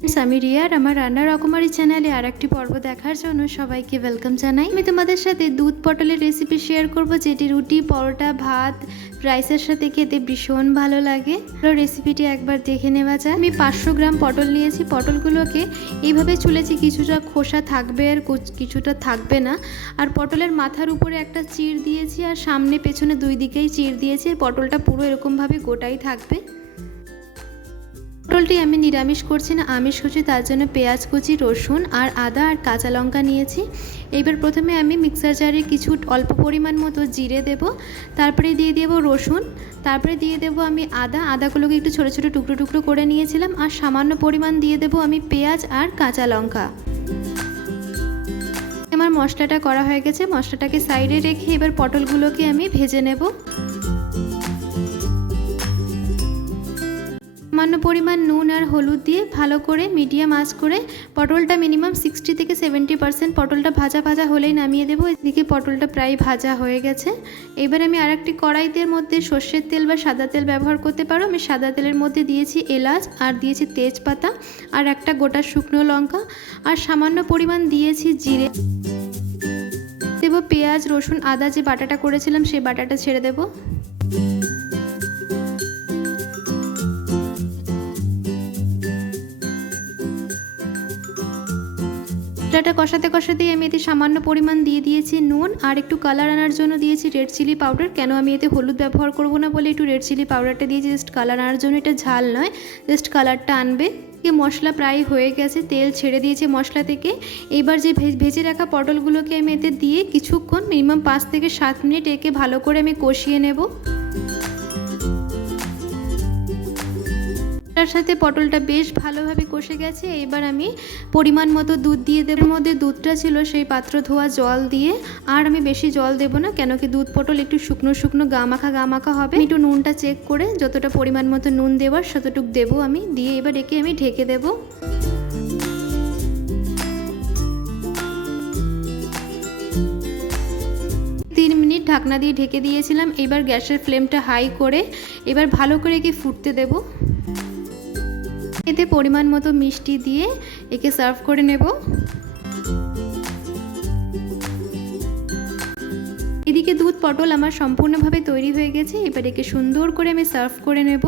আমি রিয়া আর আমার রান্না রকমারি চ্যানেলে আর একটি পর্ব দেখার জন্য সবাইকে ওয়েলকাম জানাই। আমি তোমাদের সাথে দুধ পটলের রেসিপি শেয়ার করব, যেটি রুটি, পরোটা, ভাত, রাইসের সাথে খেতে ভীষণ ভালো লাগে। রেসিপিটি একবার দেখে নেওয়া যায়। আমি 500 গ্রাম পটল নিয়েছি। পটলগুলোকে এইভাবে চুলেছি, কিছুটা খোসা থাকবে আর কিছুটা থাকবে না। আর পটলের মাথার উপরে একটা চিড় দিয়েছি আর সামনে পেছনে দুই দিকেই চিড় দিয়েছি। পটলটা পুরো এরকমভাবে গোটাই থাকবে। পটলটি আমি নিরামিষ করছি না, আমিষ করছি, তার জন্য পেঁয়াজ কুচি, রসুন আর আদা আর কাঁচা লঙ্কা নিয়েছি। এবার প্রথমে আমি মিক্সার জারে কিছু অল্প পরিমাণ মতো জিরে দেব, তারপরে দিয়ে দেবো রসুন, তারপরে দিয়ে দেবো আমি আদাগুলোকে একটু ছোটো ছোটো টুকরো টুকরো করে নিয়েছিলাম। আর সামান্য পরিমাণ দিয়ে দেবো আমি পেঁয়াজ আর কাঁচা লঙ্কা। আমার মশলাটা করা হয়ে গেছে, মশলাটাকে সাইডে রেখে এবার পটলগুলোকে আমি ভেজে নেব। সামান্য পরিমাণ নুন আর হলুদ দিয়ে ভালো করে মিডিয়াম আঁচ করে পটলটা মিনিমাম 60 থেকে 70% পটলটা ভাজা ভাজা হলেই নামিয়ে দেবো। এদিকে পটলটা প্রায় ভাজা হয়ে গেছে। এবার আমি আরেকটি কড়াইতের মধ্যে সর্ষের তেল বা সাদা তেল ব্যবহার করতে পারো। আমি সাদা তেলের মধ্যে দিয়েছি এলাচ আর দিয়েছি তেজপাতা আর একটা গোটা শুকনো লঙ্কা আর সামান্য পরিমাণ দিয়েছি জিরে। দেবো পেঁয়াজ, রসুন, আদা যে বাটাটা করেছিলাম সেই বাটাটা ছেড়ে দেবো। মশলাটা কষাতে কষাতেই আমি এতে সামান্য পরিমাণ দিয়ে দিয়েছি নুন আর একটু কালার আনার জন্য দিয়েছি রেড চিলি পাউডার। কেন আমি এতে হলুদ ব্যবহার করব না বলে একটু রেড চিলি পাউডারটা দিয়েছি, জাস্ট কালার আনার জন্য। এটা ঝাল নয়, জাস্ট কালারটা আনবে। মশলা প্রায় হয়ে গেছে, তেল ছেড়ে দিয়েছে মশলা থেকে। এবার যে ভেজে রাখা পটলগুলোকে আমি এতে দিয়ে কিছুক্ষণ মিনিমাম 5 থেকে 7 মিনিট একে ভালো করে আমি কষিয়ে নেব। তার সাথে পটলটা বেশ ভালোভাবে কষে গেছে। এবার আমি পরিমাণ মতো দুধ দিয়ে দেবো। মধ্যে দুধটা ছিল সেই পাত্র ধোয়া জল দিয়ে, আর আমি বেশি জল দেবো না, কেন কি দুধ পটল একটু শুকনো শুকনো গা মাখা হবে। একটু নুনটা চেক করে যতটা পরিমাণ মতো নুন দেওয়ার ততটুকু দেবো আমি, দিয়ে এবার একে আমি ঢেকে দেবো। 3 মিনিট ঢাকনা দিয়ে ঢেকে দিয়েছিলাম। এবার গ্যাসের ফ্লেমটা হাই করে এবার ভালো করে একে ফুটতে দেবো। এতে পরিমাণ মতো মিষ্টি দিয়ে একে সার্ভ করে নেব। এদিকে দুধ পটল আমার সম্পূর্ণভাবে তৈরি হয়ে গেছে। এবার একে সুন্দর করে আমি সার্ভ করে নেব।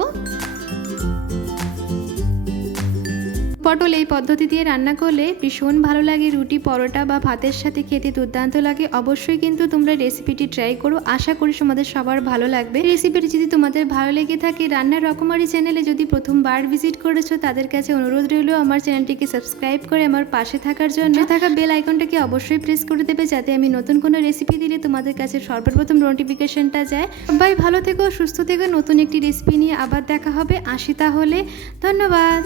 পটল এই পদ্ধতি দিয়ে রান্না করলে ভীষণ ভালো লাগে, রুটি, পরোটা বা ভাতের সাথে খেতে দুর্দান্ত লাগে। অবশ্যই কিন্তু তোমরা রেসিপিটি ট্রাই করো, আশা করি তোমাদের সবার ভালো লাগবে। রেসিপিটি যদি তোমাদের ভালো লেগে থাকে, রান্নার রকমারি চ্যানেলে যদি প্রথমবার ভিজিট করেছো তাদের কাছে অনুরোধ রইল আমার চ্যানেলটিকে সাবস্ক্রাইব করে আমার পাশে থাকার জন্য। থাকা বেল আইকনটাকে অবশ্যই প্রেস করে দেবে, যাতে আমি নতুন কোনো রেসিপি দিলে তোমাদের কাছে সর্বপ্রথম নোটিফিকেশনটা যায়। সবাই ভালো থেকো, সুস্থ থেকো। নতুন একটি রেসিপি নিয়ে আবার দেখা হবে। আসি তাহলে, ধন্যবাদ।